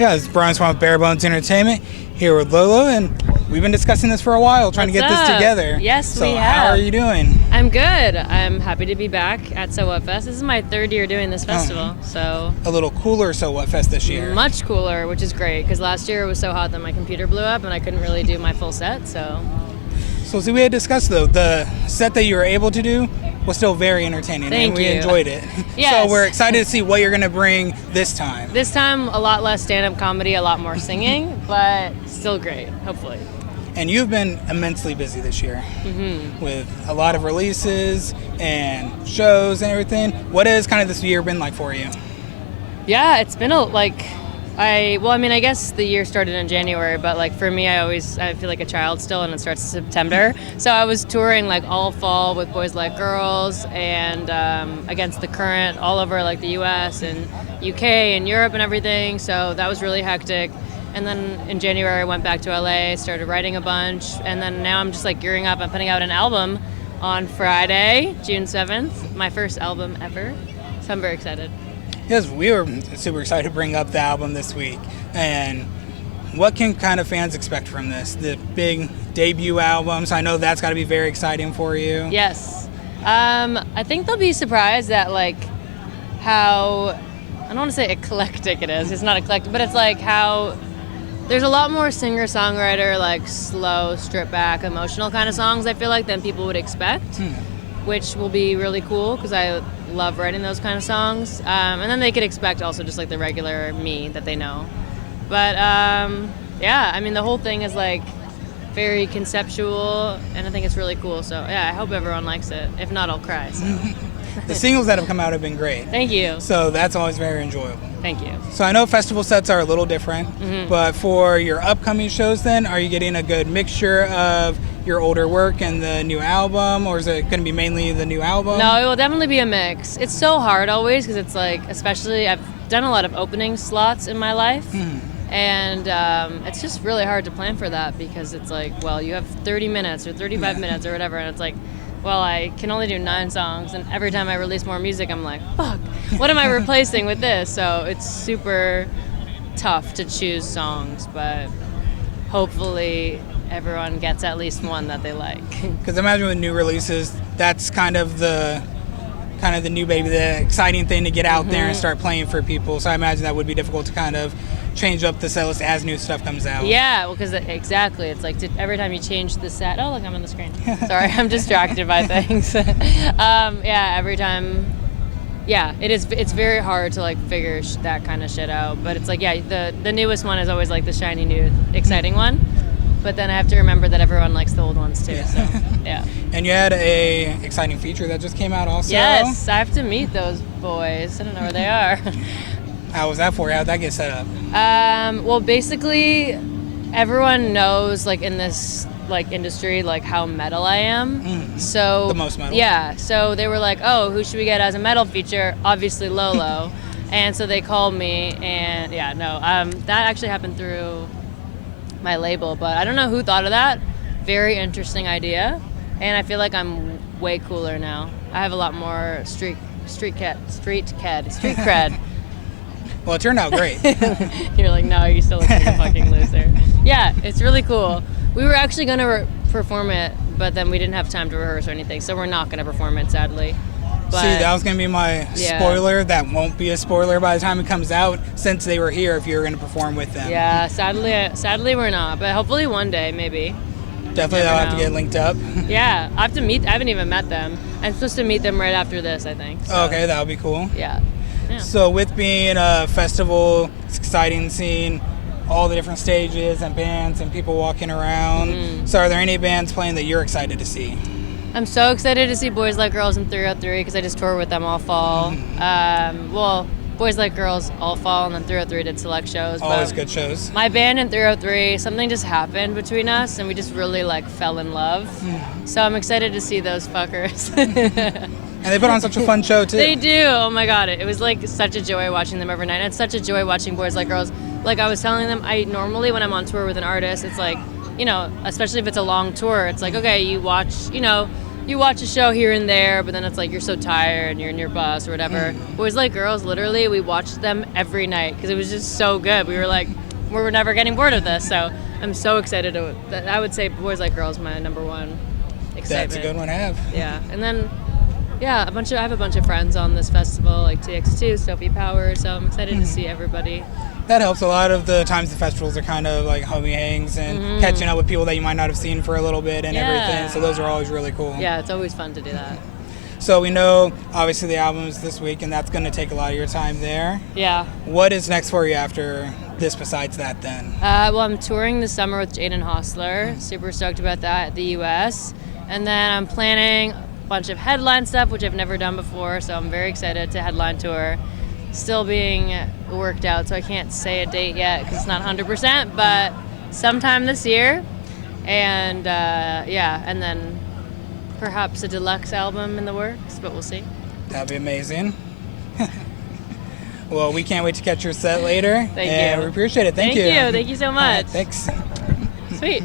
Yeah, it's Bryan Swann with BareBones Entertainment here with Lolo, and we've been discussing this for a while, trying to get this together. Yes, we have. How are you doing? I'm good. I'm happy to be back at So What Fest. This is my third year doing this festival, so A little cooler So What Fest this year. much cooler, which is great because last year it was so hot that my computer blew up and I couldn't really do my full set. So see, we had discussed though the set that you were able to do was still very entertaining, Thank and we you. enjoyed it. Yes. So we're excited to see what you're going to bring this time. this time a lot less stand-up comedy, a lot more singing, but still great. Hopefully. And you've been immensely busy this year with a lot of releases and shows and everything. What has kind of this year been like for you? Yeah, it's been I guess the year started in January, but like for me, I feel like a child still, and it starts in September. So I was touring like all fall with Boys Like Girls and Against the Current all over like the U.S. and UK and Europe and everything. So that was really hectic. And then in January, I went back to LA, started writing a bunch, and then now I'm just like gearing up. I'm putting out an album on Friday, June 7th, my first album ever. So I'm very excited. Yes, we were super excited to bring up the album this week. And what can kind of fans expect from this? The big debut album, so I know that's got to be very exciting for you. Yes. I think they'll be surprised at like how, I don't want to say eclectic it is. It's not eclectic, but it's like how there's a lot more singer-songwriter, like slow, stripped-back, emotional kind of songs, I feel like, than people would expect, which will be really cool because I love writing those kind of songs. And then they could expect also just like the regular me that they know. But yeah, I mean, the whole thing is like very conceptual, and I think it's really cool. So yeah, I hope everyone likes it. If not, I'll cry. So. The singles that have come out have been great. Thank you. So that's always very enjoyable. Thank you. So I know festival sets are a little different, but for your upcoming shows then, are you getting a good mixture of your older work and the new album, or is it going to be mainly the new album? No, it will definitely be a mix. It's so hard always because it's like, especially I've done a lot of opening slots in my life, and it's just really hard to plan for that because it's like, well, you have 30 minutes or 35 minutes or whatever, and it's like, well, I can only do 9 songs, and every time I release more music, I'm like, fuck, what am I replacing with this? So it's super tough to choose songs, but hopefully everyone gets at least one that they like. Because imagine with new releases, that's kind of the new baby, the exciting thing to get out there and start playing for people. So I imagine that would be difficult to kind of change up the set list as new stuff comes out. Yeah, well, because exactly, it's like every time you change the set. Oh, look, I'm on the screen. Sorry, I'm distracted by things. Yeah, every time. Yeah, it is. It's very hard to like figure that kind of shit out. But it's like, yeah, the newest one is always like the shiny new, exciting one. But then I have to remember that everyone likes the old ones too. So yeah. And you had a exciting feature that just came out also. Yes, I have to meet those boys. I don't know where they are. How was that for you? How'd that get set up? Well, basically, everyone knows, like, in this, like, industry, like, how metal I am. So The most metal. Yeah. So they were like, oh, who should we get as a metal feature? Obviously, Lolo. And so they called me, and, yeah, no. That actually happened through my label, but I don't know who thought of that. Very interesting idea. And I feel like I'm way cooler now. I have a lot more street cred. Well, it turned out great. You're like, no, you still look like a fucking loser. Yeah, it's really cool. We were actually going to perform it, but then we didn't have time to rehearse or anything, so we're not going to perform it, sadly. But, see, that was going to be my spoiler. That won't be a spoiler by the time it comes out, since they were here if you were going to perform with them. Yeah, sadly we're not, but hopefully one day, maybe. Definitely I'll have to get linked up. Yeah, I haven't even met them. I'm supposed to meet them right after this, I think. So. Okay, that would be cool. Yeah. So with being a festival, it's exciting seeing all the different stages and bands and people walking around. So are there any bands playing that you're excited to see? I'm so excited to see Boys Like Girls and 303 because I just toured with them all fall. Well, Boys Like Girls all fall, and then 303 did select shows. Always good shows. My band and 303, something just happened between us, and we just really like fell in love. So I'm excited to see those fuckers. And they put on such a fun show too. They do. Oh my god, it was like such a joy watching them every night. And it's such a joy watching Boys Like Girls. Like I was telling them, I normally when I'm on tour with an artist, it's like, you know, especially if it's a long tour, it's like, okay, you watch, you know, you watch a show here and there, but then it's like you're so tired and you're in your bus or whatever. Boys Like Girls, literally, we watched them every night because it was just so good. We were like, we're never getting bored of this. So I'm so excited. I would say Boys Like Girls my number one excitement. That's a good one to have. Yeah, and then I have a bunch of friends on this festival, like TX2, Sophie Power. So I'm excited to see everybody. That helps. A lot of the times the festivals are kind of like homie hangs and catching up with people that you might not have seen for a little bit and everything. So those are always really cool. Yeah, it's always fun to do that. So we know, obviously, the album is this week, and that's going to take a lot of your time there. Yeah. What is next for you after this besides that then? Well, I'm touring this summer with Jaden Hostler. Super stoked about that at the U.S. And then I'm planning a bunch of headline stuff, which I've never done before, so I'm very excited to headline tour. Still being worked out, so I can't say a date yet because it's not 100%, but sometime this year. And and then perhaps a deluxe album in the works, but we'll see. That'd be amazing. Well, we can't wait to catch your set later. Thank you. We appreciate it. Thank you. Thank you so much. Thanks. Sweet.